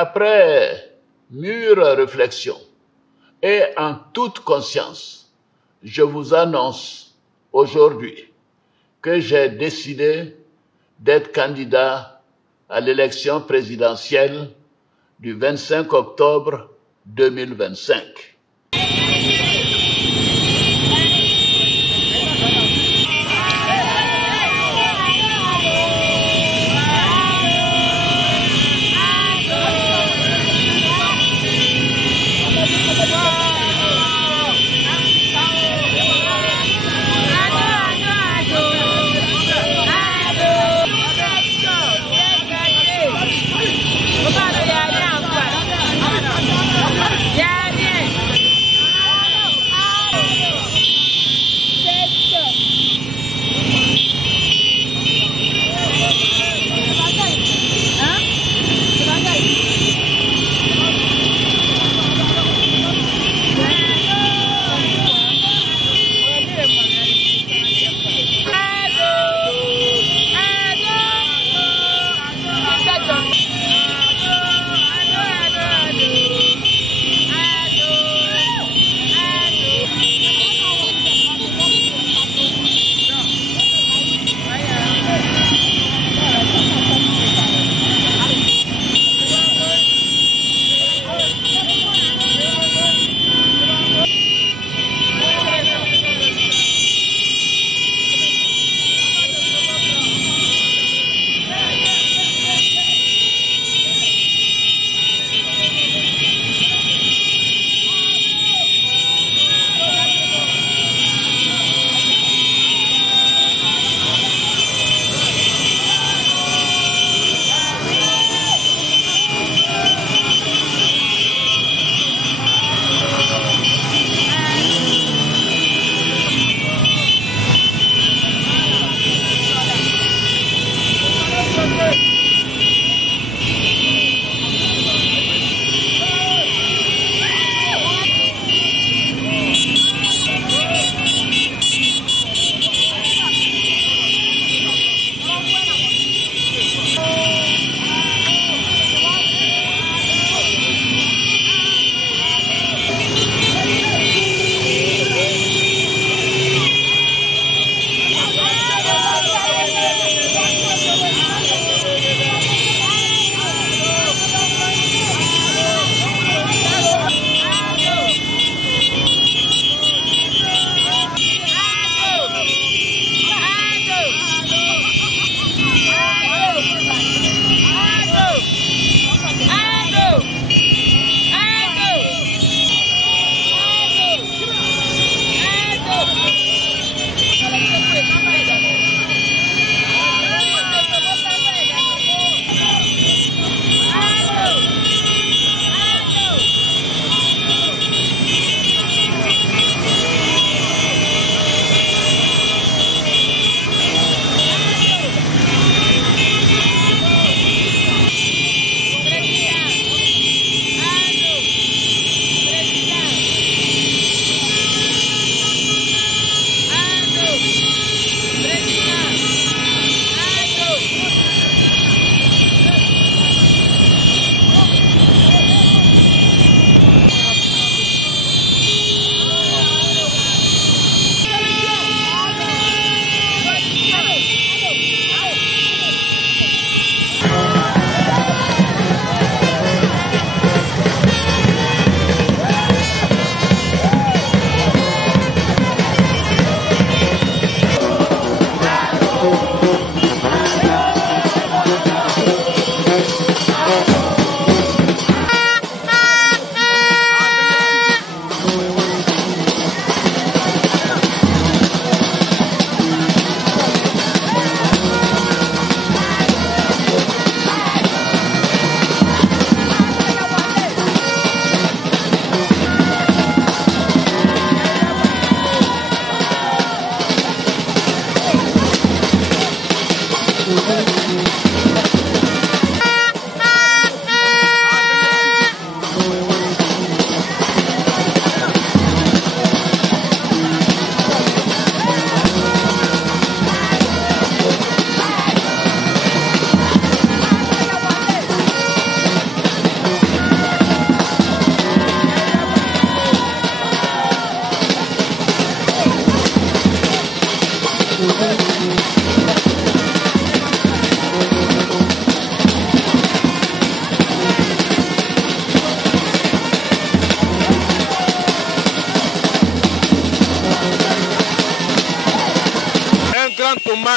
Après mûre réflexion et en toute conscience, je vous annonce aujourd'hui que j'ai décidé d'être candidat à l'élection présidentielle du 25 octobre 2025.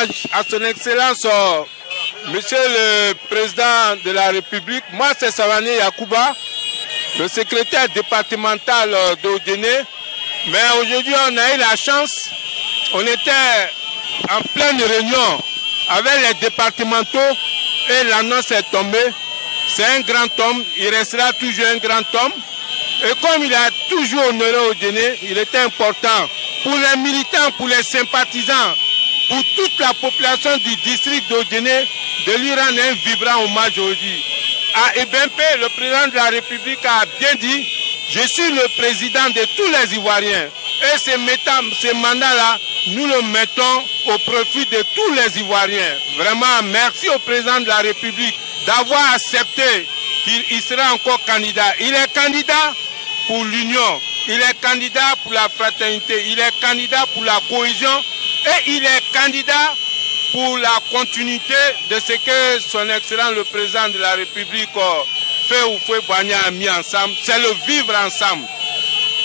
hommage à son Excellence, Monsieur le Président de la République. Moi, c'est Savané Yakouba, le secrétaire départemental d'Odéné. Mais aujourd'hui, on a eu la chance, on était en pleine réunion avec les départementaux et l'annonce est tombée. C'est un grand homme, il restera toujours un grand homme. Et comme il a toujours honoré Odéné, il était important pour les militants, pour les sympathisants, pour toute la population du district d'Odéné, de lui rendre un vibrant hommage aujourd'hui. À Ebempe, le président de la République a bien dit, je suis le président de tous les Ivoiriens. Et ce mandat-là, nous le mettons au profit de tous les Ivoiriens. Vraiment, merci au président de la République d'avoir accepté qu'il sera encore candidat. Il est candidat pour l'union, il est candidat pour la fraternité, il est candidat pour la cohésion et il est candidat pour la continuité de ce que son Excellence le Président de la République Houphouët-Boigny a mis ensemble, c'est le vivre ensemble.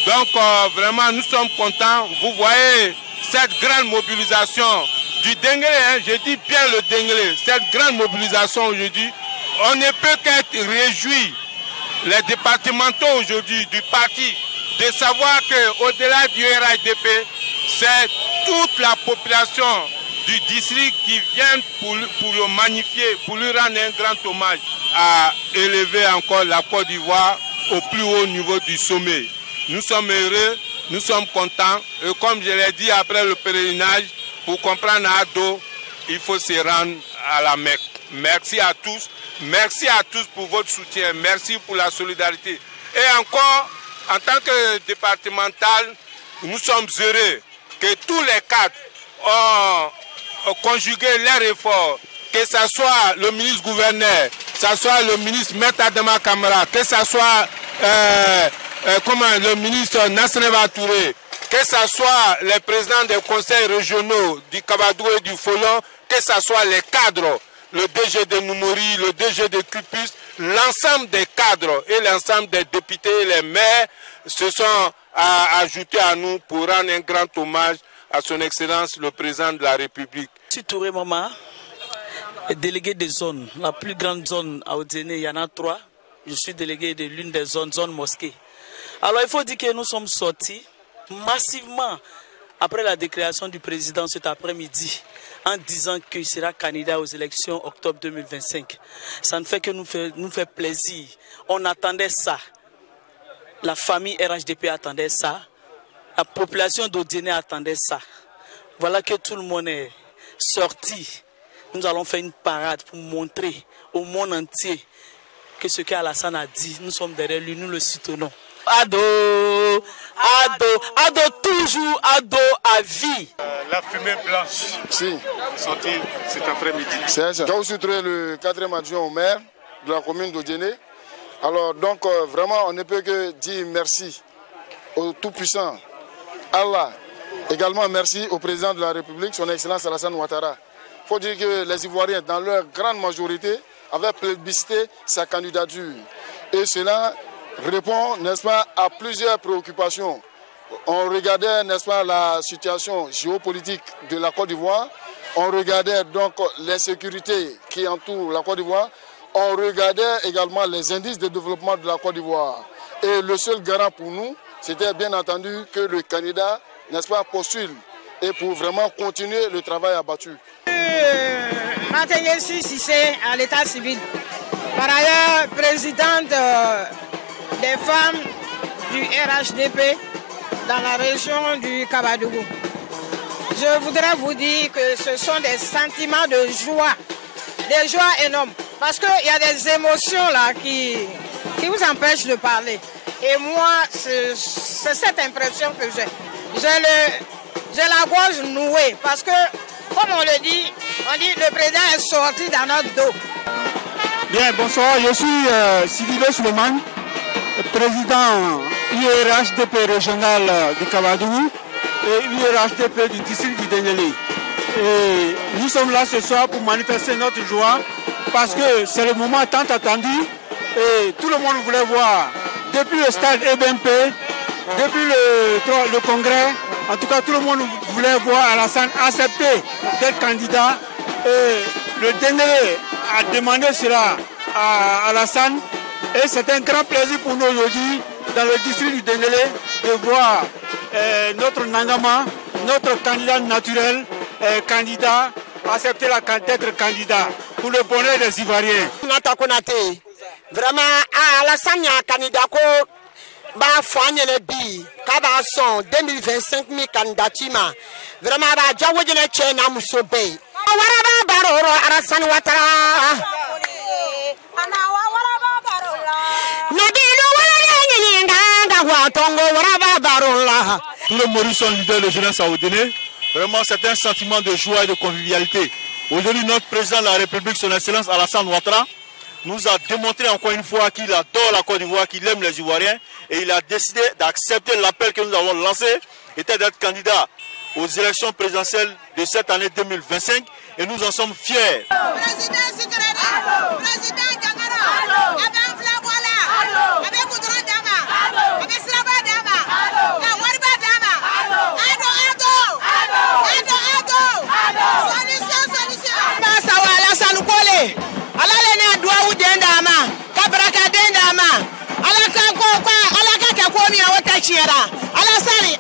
Donc vraiment nous sommes contents, vous voyez cette grande mobilisation du Denguélé, hein, je dis bien le Denguélé, cette grande mobilisation aujourd'hui, on ne peut qu'être réjoui, les départementaux aujourd'hui du parti, de savoir qu'au-delà du RHDP, c'est toute la population du district qui vient pour le magnifier, pour lui rendre un grand hommage, à élever encore la Côte d'Ivoire au plus haut niveau du sommet. Nous sommes heureux, nous sommes contents, et comme je l'ai dit après le pèlerinage, pour comprendre Ado, il faut se rendre à la Mecque. Merci à tous pour votre soutien, merci pour la solidarité. Et encore, en tant que départemental, nous sommes heureux que tous les cadres ont conjugué les efforts, que ce soit le ministre-gouverneur, que ce soit le ministre Maître Adama Kamara, que ce soit le ministre Nasreba Touré, que ce soit les présidents des conseils régionaux du Kabadou et du Folon, que ce soit les cadres, le DG de Noumouri, le DG de Cupus, l'ensemble des cadres et l'ensemble des députés et les maires se sont ajoutés à nous pour rendre un grand hommage à son Excellence le Président de la République. Je suis Touré Mama, délégué des zones. La plus grande zone à Odéné, il y en a 3. Je suis délégué de l'une des zones mosquée. Alors il faut dire que nous sommes sortis massivement après la déclaration du président cet après-midi en disant qu'il sera candidat aux élections octobre 2025. Ça ne fait que nous fait plaisir. On attendait ça. La famille RHDP attendait ça. La population d'Odéné attendait ça. Voilà que tout le monde est sorti. Nous allons faire une parade pour montrer au monde entier que ce qu'Alassane a dit, nous sommes derrière lui, nous le soutenons. Ado, Ado, Ado toujours, Ado à vie. La fumée blanche sortie cet après-midi. C'est ça. J'ai trouvé le 4e adjoint au maire de la commune d'Odéné. Alors donc vraiment on ne peut que dire merci au Tout-Puissant, Allah. Également merci au président de la République, son Excellence Alassane Ouattara. Il faut dire que les Ivoiriens, dans leur grande majorité, avaient plébiscité sa candidature. Et cela répond, n'est-ce pas, à plusieurs préoccupations. On regardait, n'est-ce pas, la situation géopolitique de la Côte d'Ivoire. On regardait donc l'insécurité qui entoure la Côte d'Ivoire. On regardait également les indices de développement de la Côte d'Ivoire. Et le seul garant pour nous, c'était bien entendu que le candidat, n'est-ce pas, postule. Et pour vraiment continuer le travail abattu. Matengessi Sissé à l'état civil. Par ailleurs, présidente des femmes du RHDP dans la région du Kabadougou. Je voudrais vous dire que ce sont des sentiments de joie énormes. Parce qu'il y a des émotions là qui vous empêchent de parler. Et moi, c'est cette impression que j'ai. J'ai la gorge nouée parce que, comme on le dit, le président est sorti dans notre dos. Bien, bonsoir, je suis Sidibé Souleymane, président IRHDP régional du Kabadougou et IRHDP du district du Denguélé. Et nous sommes là ce soir pour manifester notre joie parce que c'est le moment tant attendu et tout le monde voulait voir depuis le stade EBMP, depuis le congrès, En tout cas, tout le monde voulait voir Alassane accepter d'être candidat. Et le Dendélé a demandé cela à Alassane. Et c'est un grand plaisir pour nous aujourd'hui, dans le district du Dendélé, de voir notre Nangama, notre candidat naturel, candidat, accepter d'être candidat pour le bonheur des Ivoiriens. Vraiment, Alassane est un candidat ba fanye le bi kaba son 2025 mi candidature vraiment ba jawo jene chena musobe wara ba baroro Alassane Ouattara ana wara ba barola nadilu wala nyinga ngwa tongo wara ba barola. Tous les Maurice sont leaders de jeunesse à Odéné. Vraiment, c'est un sentiment de joie et de convivialité. Aujourd'hui, notre président de la République, son Excellence Alassane Ouattara, nous a démontré encore une fois qu'il adore la Côte d'Ivoire, qu'il aime les Ivoiriens, et il a décidé d'accepter l'appel que nous avons lancé, était d'être candidat aux élections présidentielles de cette année 2025, et nous en sommes fiers. Président Sikirani, président Djangara, avec Flabola, avec Goudron Dama, avec Slaba Dama, avec Warba Dama, Ado, solution. Basawa Alassane Kole, Alalene Douaou Dendama, Kabraka Dendama, Alaka Koka, Alaka Komi Awatachiera, Alassane.